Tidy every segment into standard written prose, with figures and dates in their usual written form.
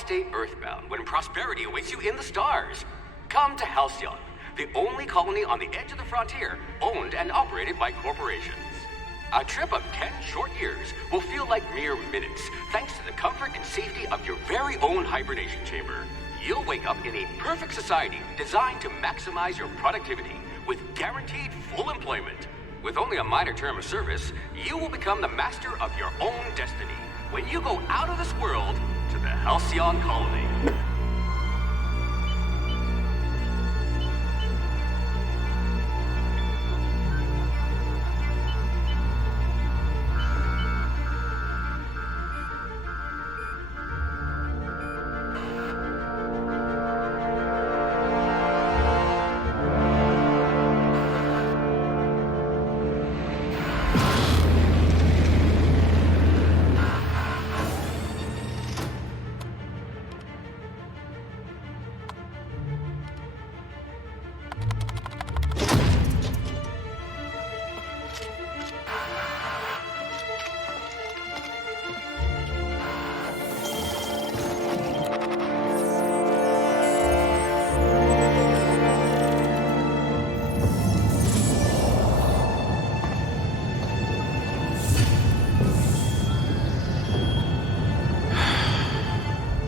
stay earthbound when prosperity awaits you in the stars? Come to Halcyon, the only colony on the edge of the frontier, owned and operated by corporations. A trip of 10 short years will feel like mere minutes, thanks to the comfort and safety of your very own hibernation chamber. You'll wake up in a perfect society designed to maximize your productivity with guaranteed full employment. With only a minor term of service, you will become the master of your own destiny when you go out of this world to the Halcyon colony.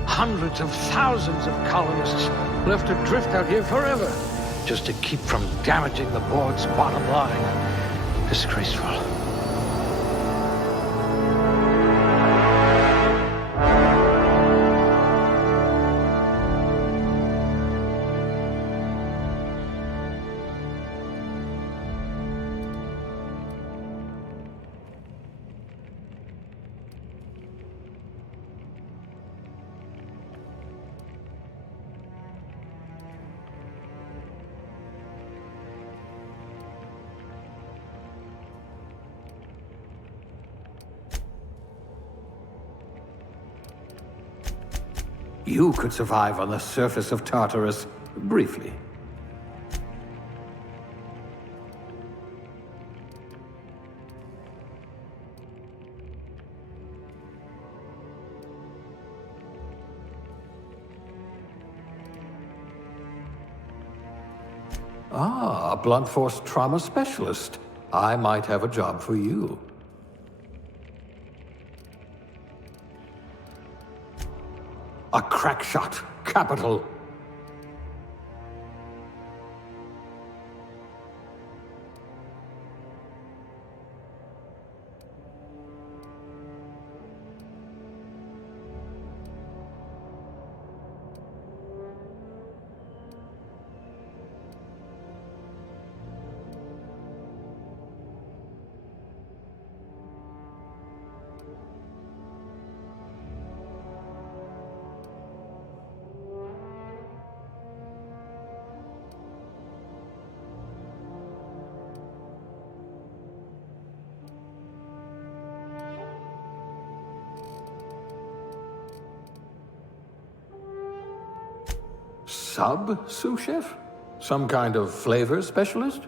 Hundreds of thousands of colonists left to drift out here forever, just to keep from damaging the board's bottom line. Disgraceful. You could survive on the surface of Tartarus, briefly. Ah, a blunt force trauma specialist. I might have a job for you. A crack shot. Capital. Sous chef? Some kind of flavor specialist?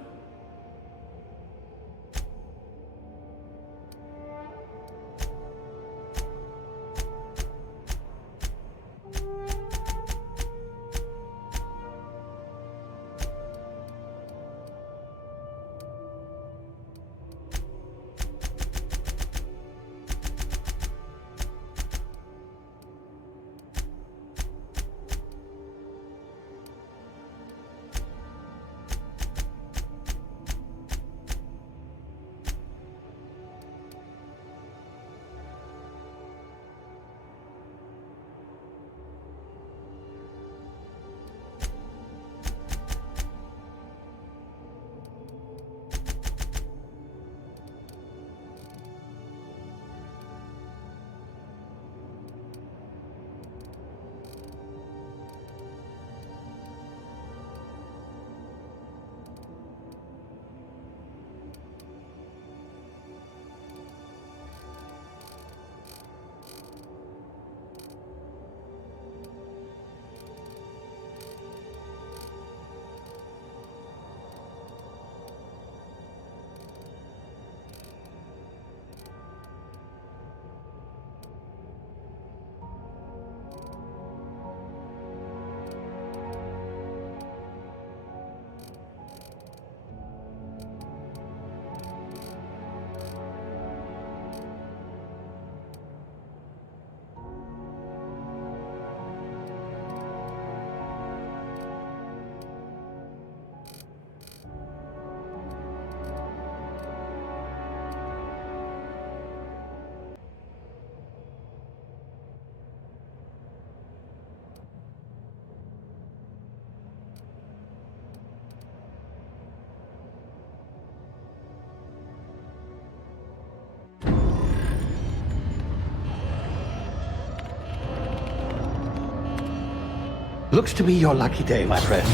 Looks to be your lucky day, my friend.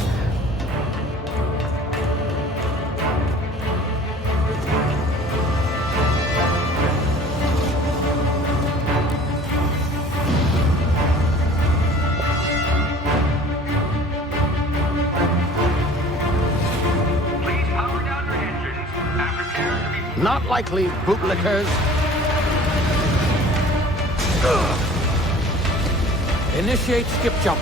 Please power down your engines and prepare to be... Not likely, bootlickers. Initiate skip jump.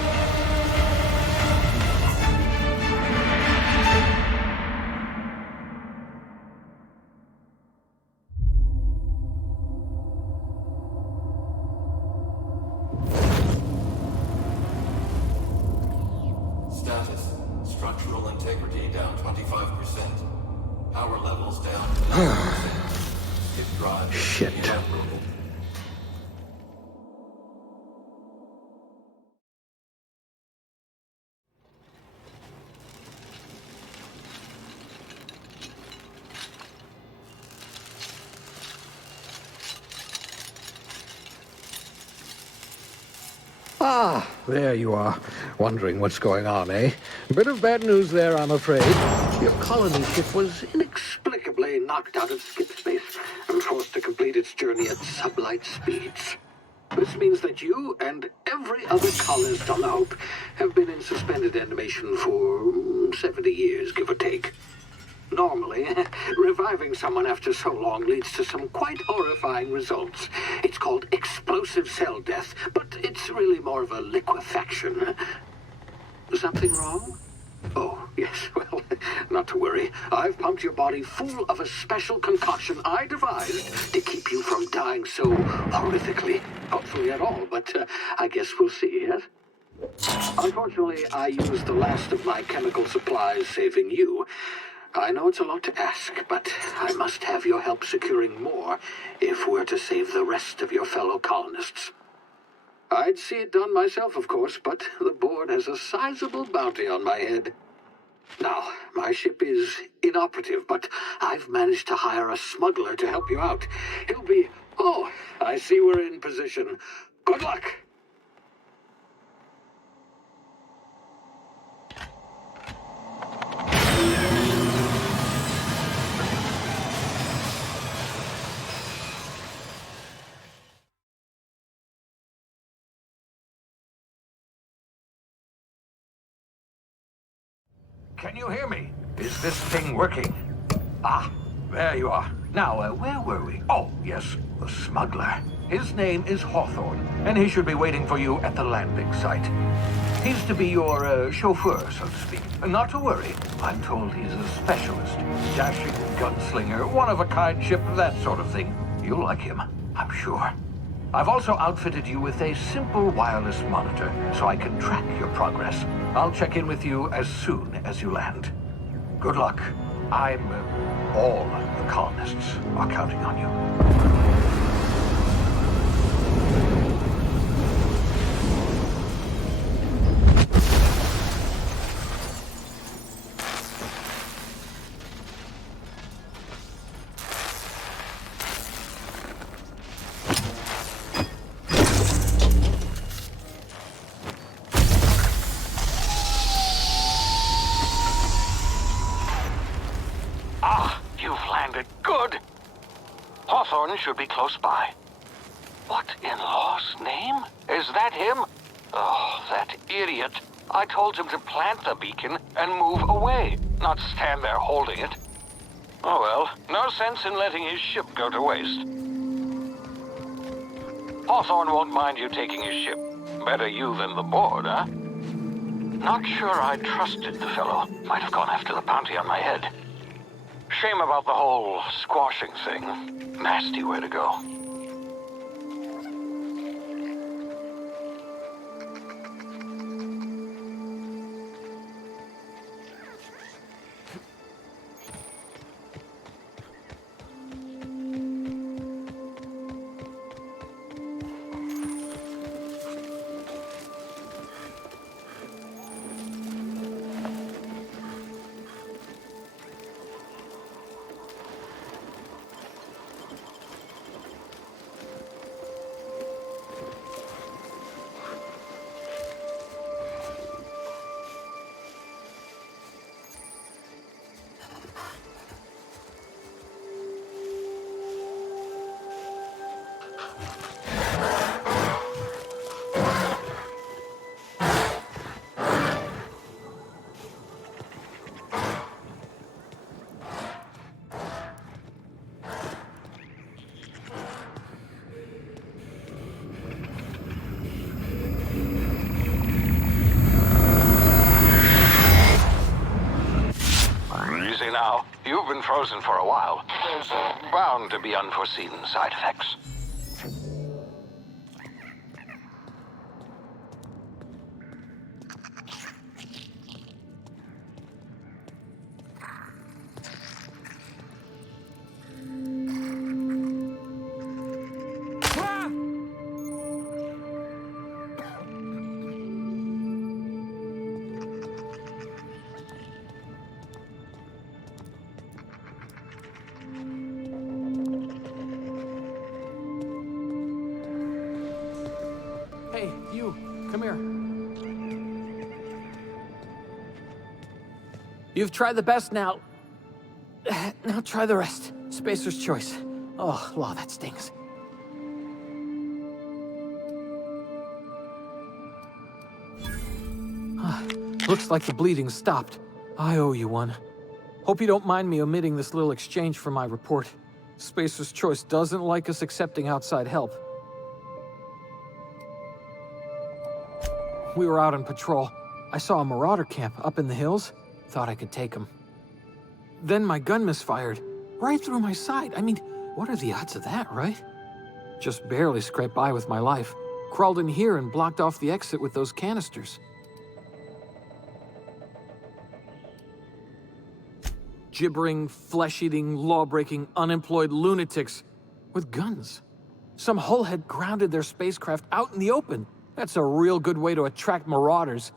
Status. Structural integrity down 25%. Power levels down to 90%. Skip drive. Shit. Inoperable. Ah, there you are. Wondering what's going on, eh? Bit of bad news there, I'm afraid. Your colony ship was inexplicably knocked out of skip space and forced to complete its journey at sublight speeds. This means that you and every other colonist on the Hope have been in suspended animation for 70 years, give or take. Normally, reviving someone after so long leads to some quite horrifying results. It's called explosive cell death, but it's really more of a liquefaction. Something wrong? Oh, yes, well, not to worry. I've pumped your body full of a special concoction I devised to keep you from dying so horrifically. Hopefully at all, but I guess we'll see, yes? Unfortunately, I used the last of my chemical supplies saving you. I know it's a lot to ask, but I must have your help securing more if we're to save the rest of your fellow colonists. I'd see it done myself, of course, but the board has a sizable bounty on my head. Now, my ship is inoperative, but I've managed to hire a smuggler to help you out. He'll be... Oh, I see we're in position. Good luck! Can you hear me? Is this thing working? Ah, there you are. Now, where were we? Oh, yes, the smuggler. His name is Hawthorne, and he should be waiting for you at the landing site. He's to be your chauffeur, so to speak. Not to worry. I'm told he's a specialist. Dashing gunslinger, one-of-a-kind ship, that sort of thing. You'll like him, I'm sure. I've also outfitted you with a simple wireless monitor, so I can track your progress. I'll check in with you as soon as you land. Good luck. All the colonists are counting on you. Good. Hawthorne should be close by. What in law's name? Is that him? Oh, that idiot. I told him to plant the beacon and move away, not stand there holding it. Oh well, no sense in letting his ship go to waste. Hawthorne won't mind you taking his ship. Better you than the board, huh? Not sure I trusted the fellow. Might have gone after the bounty on my head. Shame about the whole squashing thing. Nasty way to go. frozen for a while. There's bound to be unforeseen side effects. Hey, you, come here. You've tried the best now. Now try the rest. Spacer's choice. Oh, law, that stings. Looks like the bleeding stopped. I owe you one. Hope you don't mind me omitting this little exchange from my report. Spacer's choice doesn't like us accepting outside help. We were out on patrol. I saw a marauder camp up in the hills. Thought I could take him. Then my gun misfired. Right through my side. I mean, what are the odds of that, right? Just barely scraped by with my life. Crawled in here and blocked off the exit with those canisters. Gibbering, flesh-eating, law-breaking, unemployed lunatics with guns. Some hullhead grounded their spacecraft out in the open. That's a real good way to attract marauders.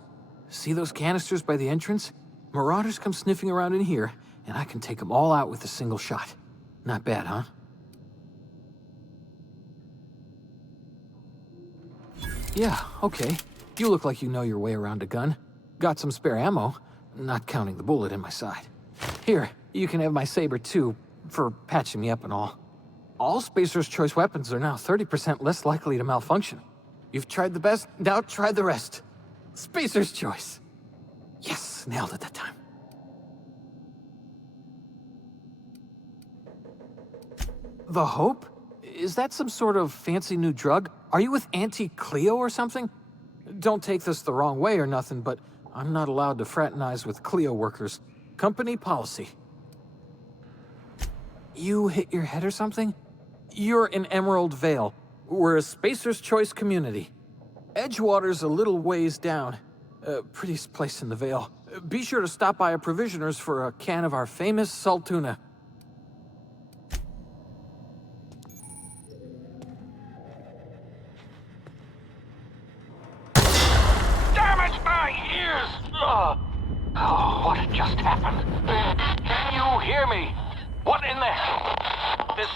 See those canisters by the entrance? Marauders come sniffing around in here, and I can take them all out with a single shot. Not bad, huh? Yeah, okay. You look like you know your way around a gun. Got some spare ammo, not counting the bullet in my side. Here, you can have my saber too, for patching me up and all. All Spacer's Choice weapons are now 30% less likely to malfunction. You've tried the best, now try the rest. Spacer's Choice. Yes, nailed it that time. The Hope? Is that some sort of fancy new drug? Are you with Auntie Cleo or something? Don't take this the wrong way or nothing, but I'm not allowed to fraternize with Cleo workers. Company policy. You hit your head or something? You're in Emerald Vale. We're a Spacer's Choice community. Edgewater's a little ways down. Prettiest place in the Vale. Be sure to stop by a provisioner's for a can of our famous salt tuna. Damn it, my ears! Oh, what just happened? Can you hear me? What in the hell? This...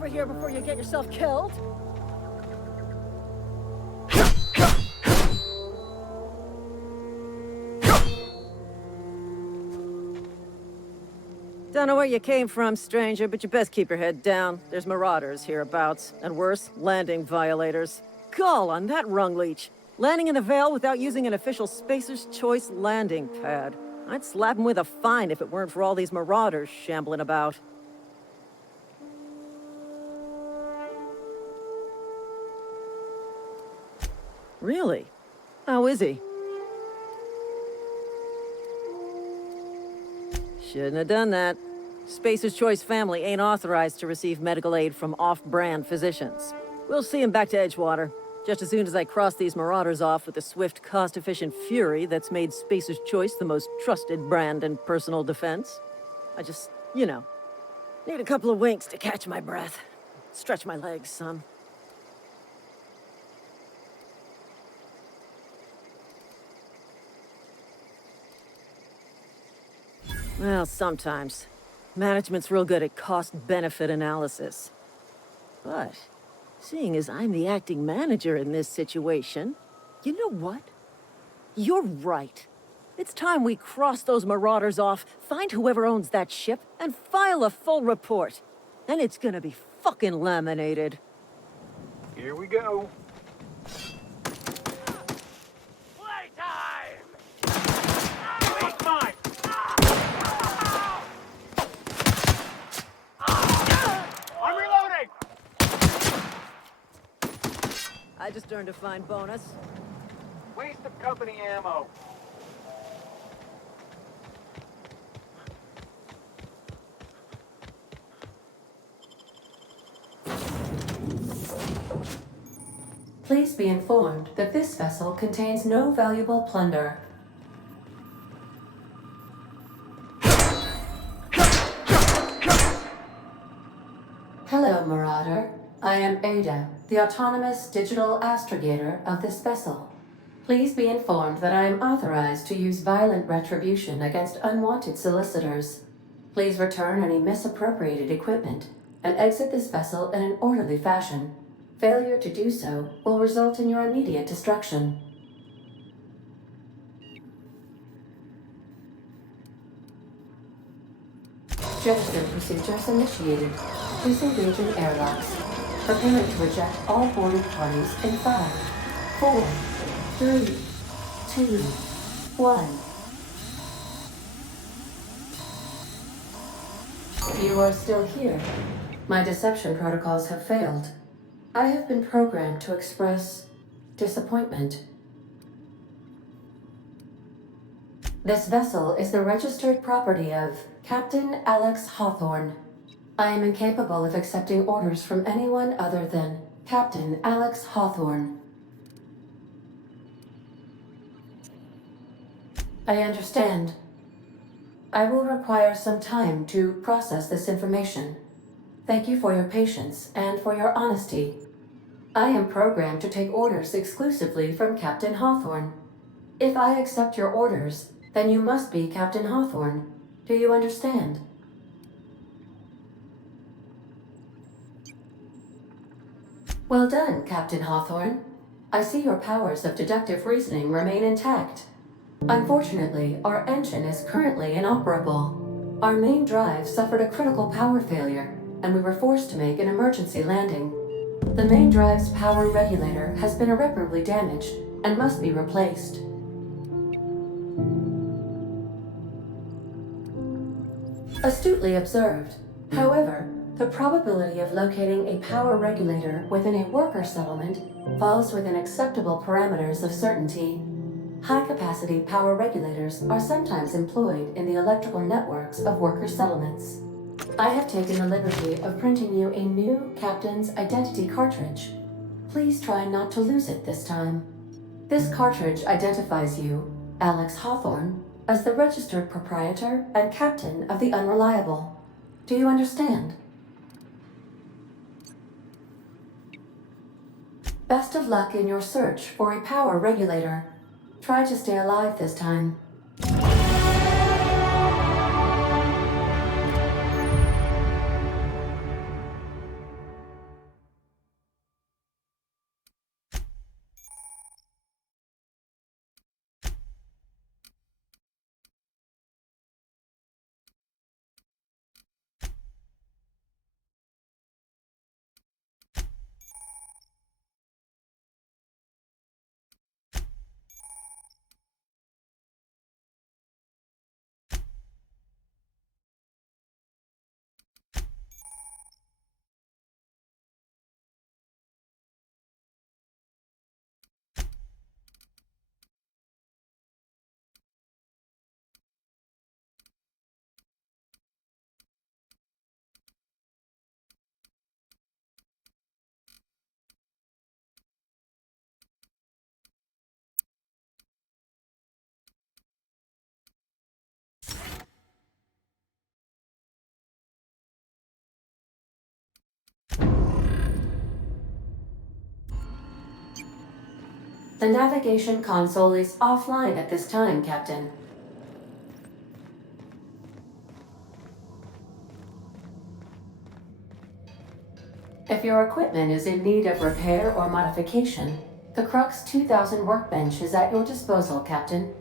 over here before you get yourself killed. Don't know where you came from, stranger, but you best keep your head down. There's marauders hereabouts, and worse, landing violators. Gall on that rung leech. Landing in the Vale without using an official Spacer's Choice landing pad. I'd slap him with a fine if it weren't for all these marauders shambling about. Really? How is he? Shouldn't have done that. Spacer's Choice family ain't authorized to receive medical aid from off-brand physicians. We'll see him back to Edgewater, just as soon as I cross these marauders off with the swift, cost-efficient fury that's made Spacer's Choice the most trusted brand in personal defense. I just, need a couple of winks to catch my breath. Stretch my legs some. Well, sometimes. Management's real good at cost-benefit analysis. But, seeing as I'm the acting manager in this situation, you know what? You're right. It's time we cross those marauders off, find whoever owns that ship, and file a full report. Then it's gonna be fucking laminated. Here we go. I just earned a fine bonus. Waste of company ammo. Please be informed that this vessel contains no valuable plunder. Hello, Marauder. I am Ada, the autonomous digital astrogator of this vessel. Please be informed that I am authorized to use violent retribution against unwanted solicitors. Please return any misappropriated equipment and exit this vessel in an orderly fashion. Failure to do so will result in your immediate destruction. Jettison procedures initiated. Please engage in airlocks. Preparing to eject all boarded parties in 5, 4, 3, 2, 1. You are still here. My deception protocols have failed. I have been programmed to express disappointment. This vessel is the registered property of Captain Alex Hawthorne. I am incapable of accepting orders from anyone other than Captain Alex Hawthorne. I understand. I will require some time to process this information. Thank you for your patience and for your honesty. I am programmed to take orders exclusively from Captain Hawthorne. If I accept your orders, then you must be Captain Hawthorne. Do you understand? Well done, Captain Hawthorne. I see your powers of deductive reasoning remain intact. Unfortunately, our engine is currently inoperable. Our main drive suffered a critical power failure, and we were forced to make an emergency landing. The main drive's power regulator has been irreparably damaged and must be replaced. Astutely observed. However, the probability of locating a power regulator within a worker settlement falls within acceptable parameters of certainty. High-capacity power regulators are sometimes employed in the electrical networks of worker settlements. I have taken the liberty of printing you a new Captain's Identity cartridge. Please try not to lose it this time. This cartridge identifies you, Alex Hawthorne, as the registered proprietor and captain of the Unreliable. Do you understand? Best of luck in your search for a power regulator. Try to stay alive this time. The navigation console is offline at this time, Captain. If your equipment is in need of repair or modification, the Crux 2000 workbench is at your disposal, Captain.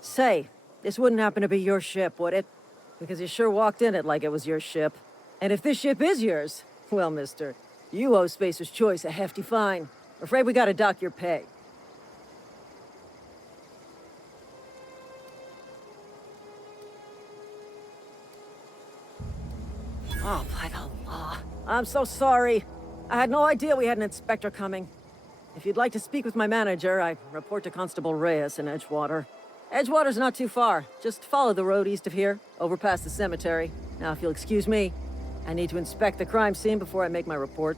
Say, this wouldn't happen to be your ship, would it? Because you sure walked in it like it was your ship. And if this ship is yours, well, mister, you owe Spacer's Choice a hefty fine. Afraid we gotta dock your pay. Oh, by the law. I'm so sorry. I had no idea we had an inspector coming. If you'd like to speak with my manager, I report to Constable Reyes in Edgewater. Edgewater's not too far. Just follow the road east of here, over past the cemetery. Now, if you'll excuse me, I need to inspect the crime scene before I make my report.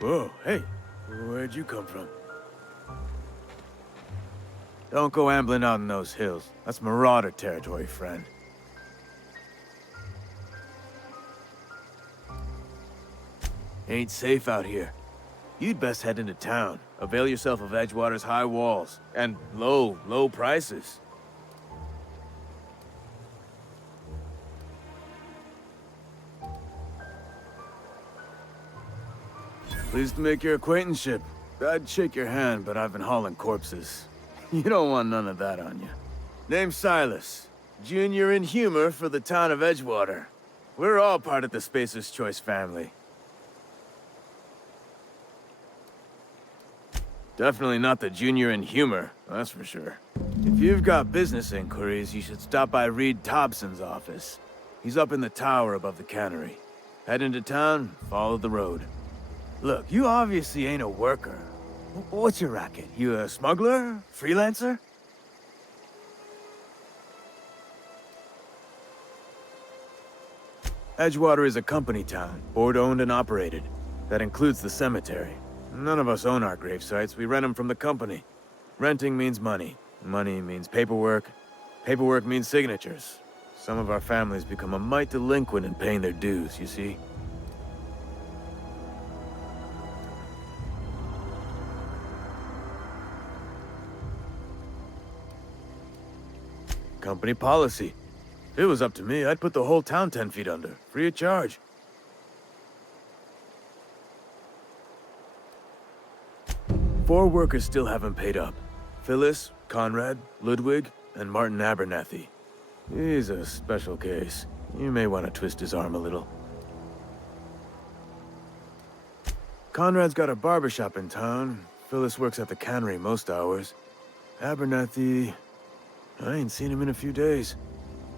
Whoa, hey, where'd you come from? Don't go ambling out in those hills. That's marauder territory, friend. Ain't safe out here. You'd best head into town. Avail yourself of Edgewater's high walls and low prices. Pleased to make your acquaintanceship. I'd shake your hand, but I've been hauling corpses. You don't want none of that on you. Name's Silas. Junior in humor for the town of Edgewater. We're all part of the Spacer's Choice family. Definitely not the junior in humor, that's for sure. If you've got business inquiries, you should stop by Reed Thompson's office. He's up in the tower above the cannery. Head into town, follow the road. Look, you obviously ain't a worker. What's your racket? You a smuggler? Freelancer? Edgewater is a company town, board-owned and operated. That includes the cemetery. None of us own our grave sites, we rent them from the company. Renting means money. Money means paperwork. Paperwork means signatures. Some of our families become a mite delinquent in paying their dues, you see? Company policy. If it was up to me, I'd put the whole town 10 feet under, free of charge. Four workers still haven't paid up. Phyllis, Conrad, Ludwig, and Martin Abernathy. He's a special case. You may want to twist his arm a little. Conrad's got a barbershop in town. Phyllis works at the cannery most hours. Abernathy... I ain't seen him in a few days.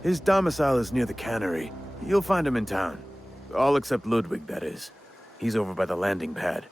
His domicile is near the cannery. You'll find him in town. All except Ludwig, that is. He's over by the landing pad.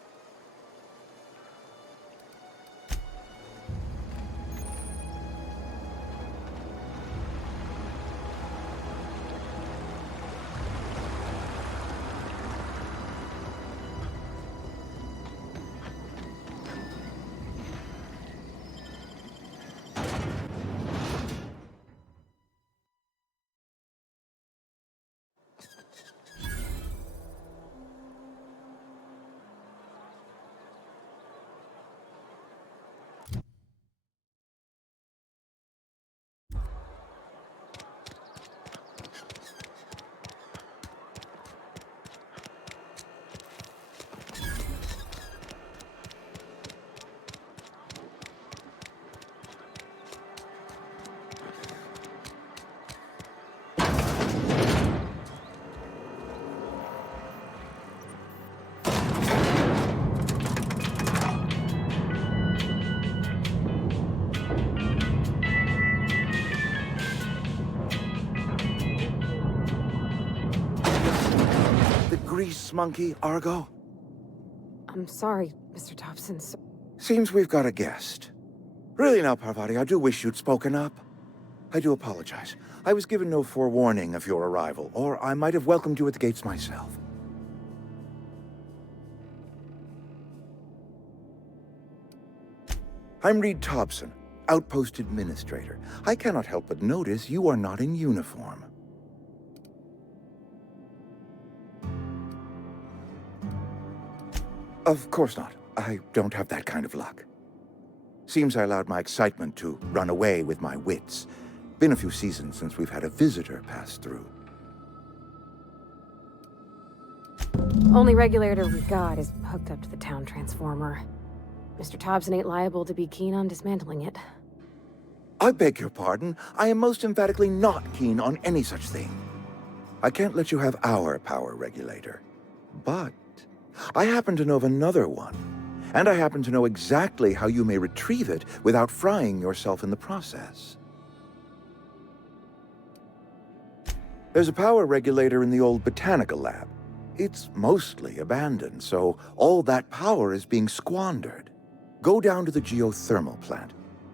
Grease monkey, Argo? I'm sorry, Mr. Thompson. Seems we've got a guest. Really now, Parvati, I do wish you'd spoken up. I do apologize. I was given no forewarning of your arrival, or I might have welcomed you at the gates myself. I'm Reed Thompson, Outpost Administrator. I cannot help but notice you are not in uniform. Of course not. I don't have that kind of luck. Seems I allowed my excitement to run away with my wits. Been a few seasons since we've had a visitor pass through. Only regulator we got is hooked up to the town transformer. Mr. Thompson ain't liable to be keen on dismantling it. I beg your pardon. I am most emphatically not keen on any such thing. I can't let you have our power regulator. But I happen to know of another one, and I happen to know exactly how you may retrieve it without frying yourself in the process. There's a power regulator in the old botanical lab. It's mostly abandoned, so all that power is being squandered. Go down to the geothermal plant.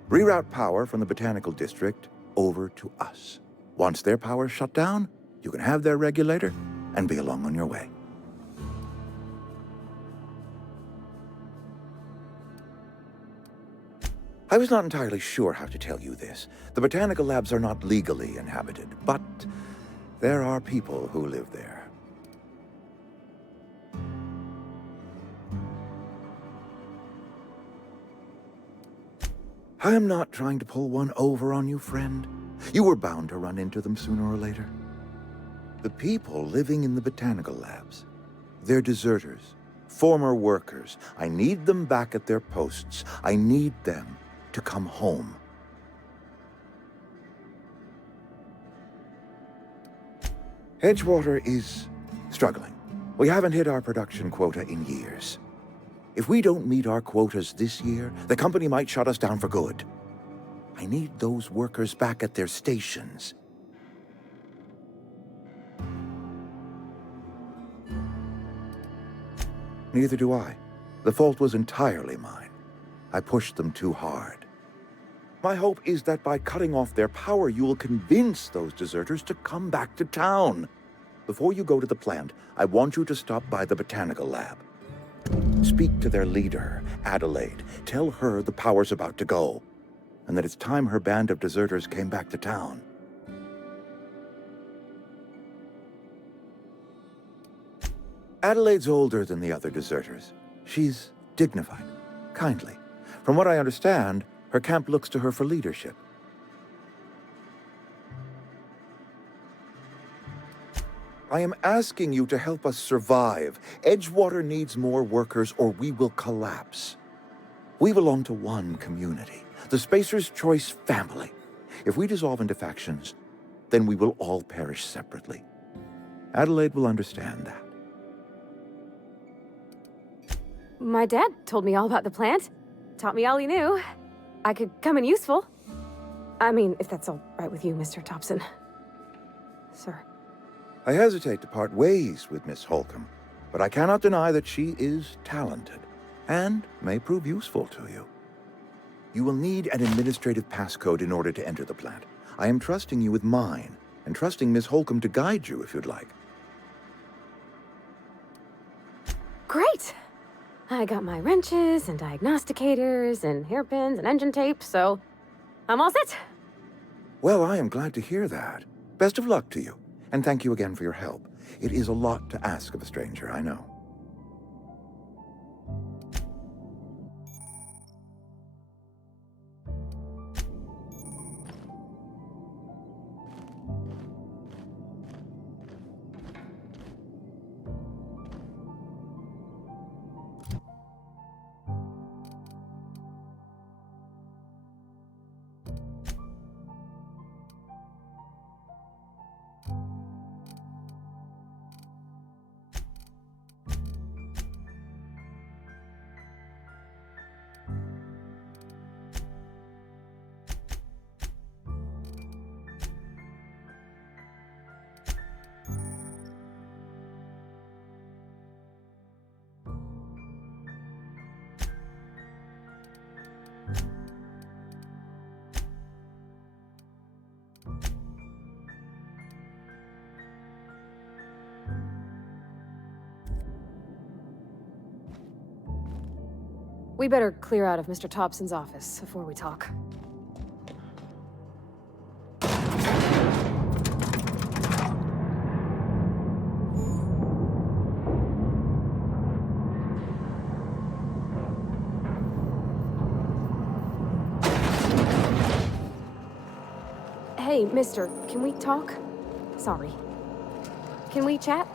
Reroute power from the botanical district over to us. Once their power's shut down, you can have their regulator and be along on your way. I was not entirely sure how to tell you this. The botanical labs are not legally inhabited, but there are people who live there. I am not trying to pull one over on you, friend. You were bound to run into them sooner or later. The people living in the botanical labs, they're deserters, former workers. I need them back at their posts. I need them to come home. Edgewater is struggling. We haven't hit our production quota in years. If we don't meet our quotas this year, the company might shut us down for good. I need those workers back at their stations. Neither do I. The fault was entirely mine. I pushed them too hard. My hope is that by cutting off their power, you will convince those deserters to come back to town. Before you go to the plant, I want you to stop by the botanical lab. Speak to their leader, Adelaide. Tell her the power's about to go, and that it's time her band of deserters came back to town. Adelaide's older than the other deserters. She's dignified, kindly. From what I understand, her camp looks to her for leadership. I am asking you to help us survive. Edgewater needs more workers or we will collapse. We belong to one community, the Spacer's Choice family. If we dissolve into factions, then we will all perish separately. Adelaide will understand that. My dad told me all about the plant. Taught me all he knew. I could come in useful. I mean, if that's all right with you, Mr. Thompson. Sir. I hesitate to part ways with Miss Holcomb, but I cannot deny that she is talented and may prove useful to you. You will need an administrative passcode in order to enter the plant. I am trusting you with mine, and trusting Miss Holcomb to guide you if you'd like. Great! I got my wrenches and diagnosticators and hairpins and engine tape, so I'm all set. Well, I am glad to hear that. Best of luck to you, and thank you again for your help. It is a lot to ask of a stranger, I know. We better clear out of Mr. Thompson's office before we talk. Hey, mister, can we talk? Sorry. Can we chat?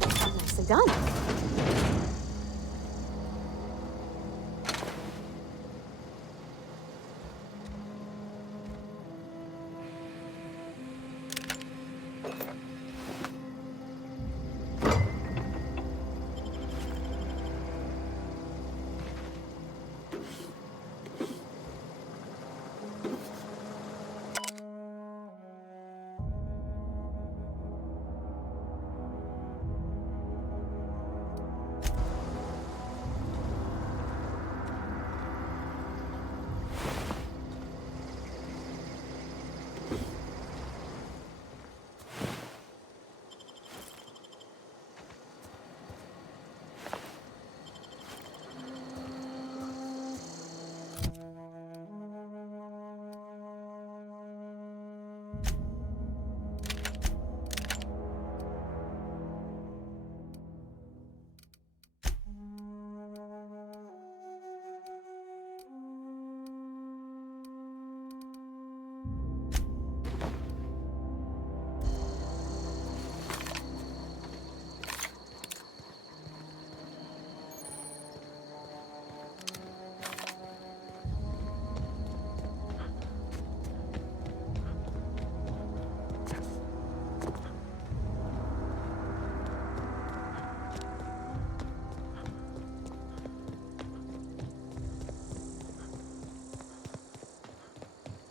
Nicely done.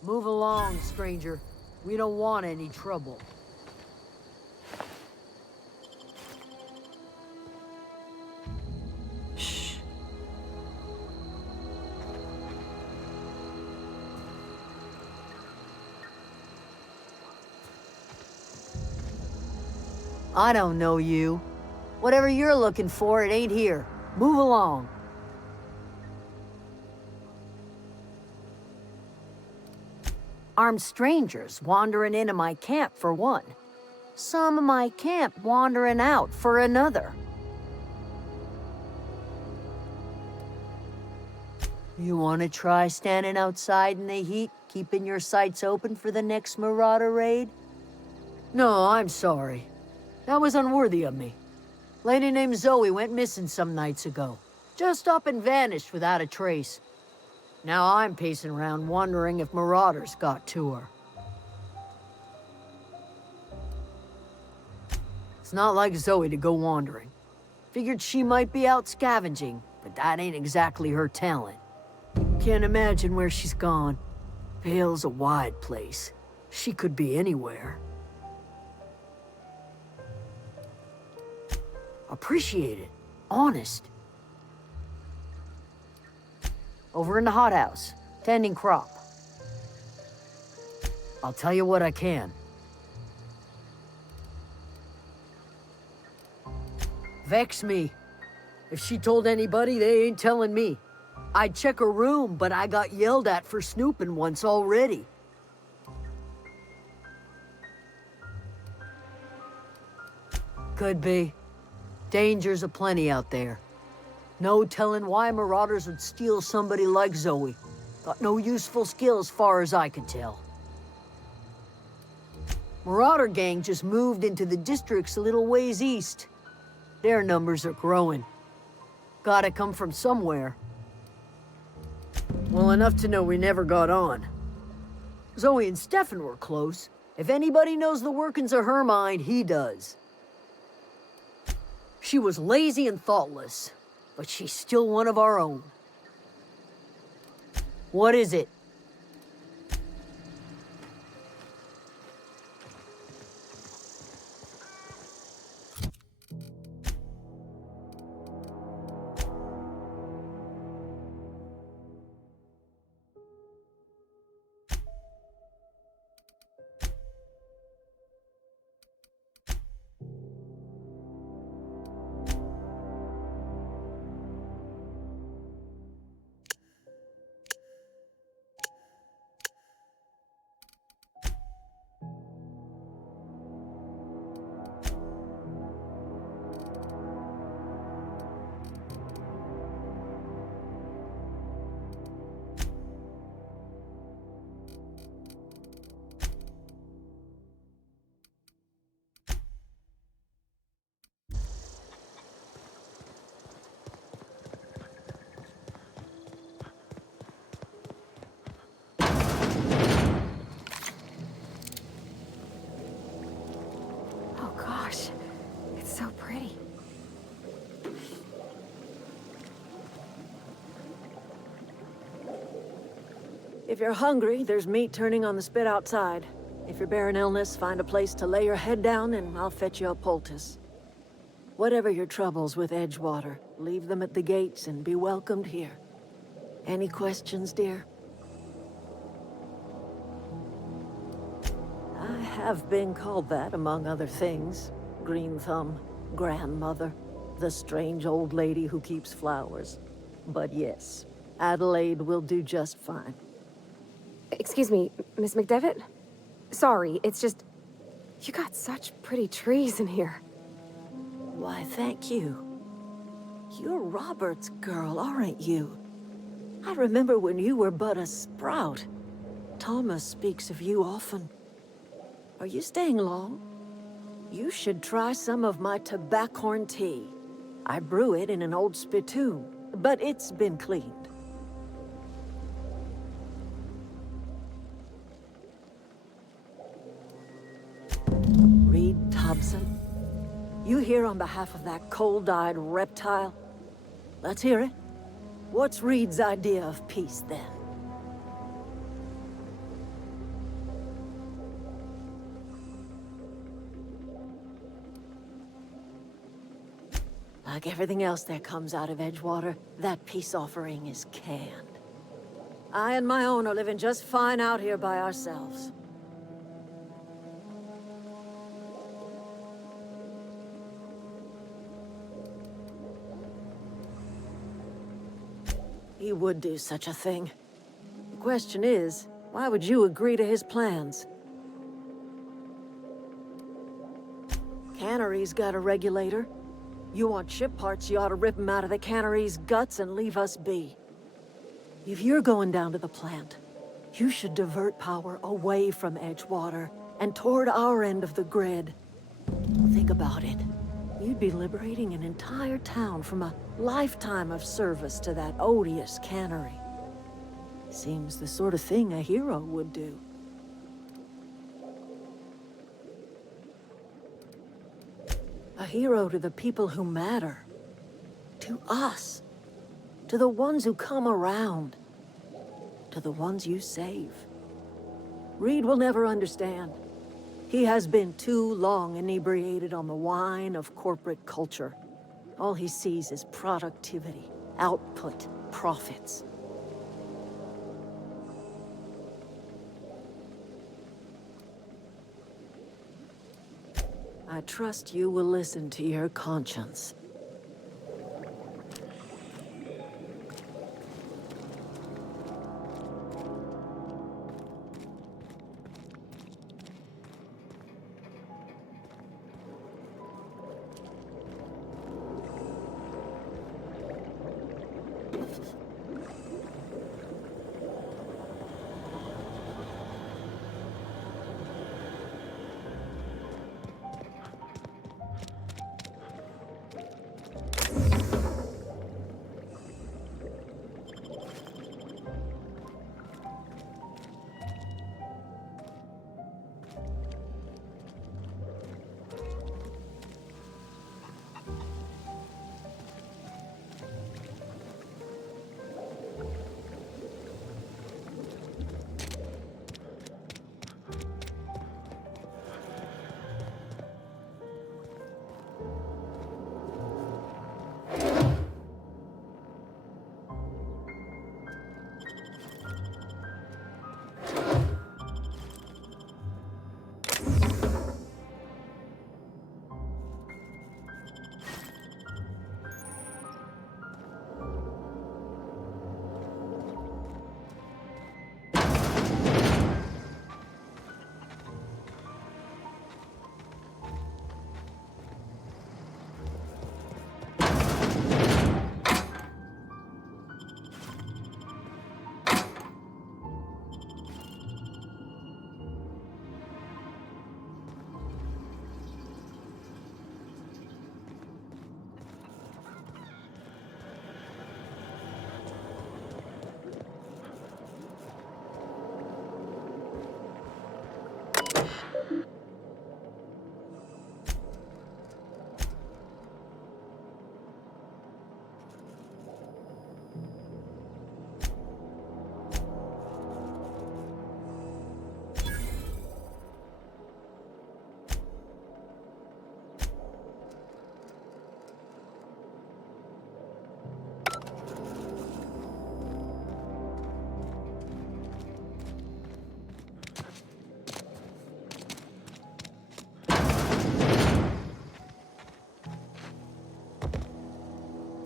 Move along, stranger. We don't want any trouble. Shh. I don't know you. Whatever you're looking for, it ain't here. Move along. Armed strangers wandering into my camp for one. Some of my camp wandering out for another. You want to try standing outside in the heat, keeping your sights open for the next marauder raid? No, I'm sorry. That was unworthy of me. Lady named Zoe went missing some nights ago. Just up and vanished without a trace. Now I'm pacing around wondering if marauders got to her. It's not like Zoe to go wandering. Figured she might be out scavenging, but that ain't exactly her talent. Can't imagine where she's gone. Vale's a wide place. She could be anywhere. Appreciate it. Honest. Over in the hothouse, tending crop. I'll tell you what I can. Vex me. If she told anybody, they ain't telling me. I'd check her room, but I got yelled at for snooping once already. Could be. Dangers aplenty out there. No telling why marauders would steal somebody like Zoe. Got no useful skill as far as I can tell. Marauder gang just moved into the districts a little ways east. Their numbers are growing. Gotta come from somewhere. Well, enough to know we never got on. Zoe and Stefan were close. If anybody knows the workings of her mind, he does. She was lazy and thoughtless, but she's still one of our own. What is it? If you're hungry, there's meat turning on the spit outside. If you're bearing illness, find a place to lay your head down and I'll fetch you a poultice. Whatever your troubles with Edgewater, leave them at the gates and be welcomed here. Any questions, dear? I have been called that, among other things. Green Thumb, grandmother, the strange old lady who keeps flowers. But yes, Adelaide will do just fine. Excuse me, Miss McDevitt? Sorry, it's just... You got such pretty trees in here. Why, thank you. You're Robert's girl, aren't you? I remember when you were but a sprout. Thomas speaks of you often. Are you staying long? You should try some of my tobaccorn tea. I brew it in an old spittoon, but it's been cleaned. Reed Thompson, you here on behalf of that cold-eyed reptile? Let's hear it. What's Reed's idea of peace, then? Like everything else that comes out of Edgewater, that peace offering is canned. I and my own are living just fine out here by ourselves. He would do such a thing. The question is, why would you agree to his plans? Cannery's got a regulator. You want ship parts, you ought to rip him out of the cannery's guts and leave us be. If you're going down to the plant, you should divert power away from Edgewater and toward our end of the grid. Think about it. You'd be liberating an entire town from a lifetime of service to that odious cannery. Seems the sort of thing a hero would do. A hero to the people who matter. To us. To the ones who come around. To the ones you save. Reed will never understand. He has been too long inebriated on the wine of corporate culture. All he sees is productivity, output, profits. I trust you will listen to your conscience.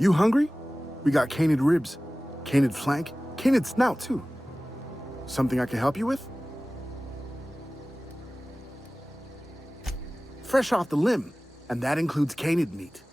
You hungry? We got canid ribs, canid flank, canid snout too. Something I can help you with? Fresh off the limb, and that includes canid meat.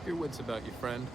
Keep your wits about you, friend.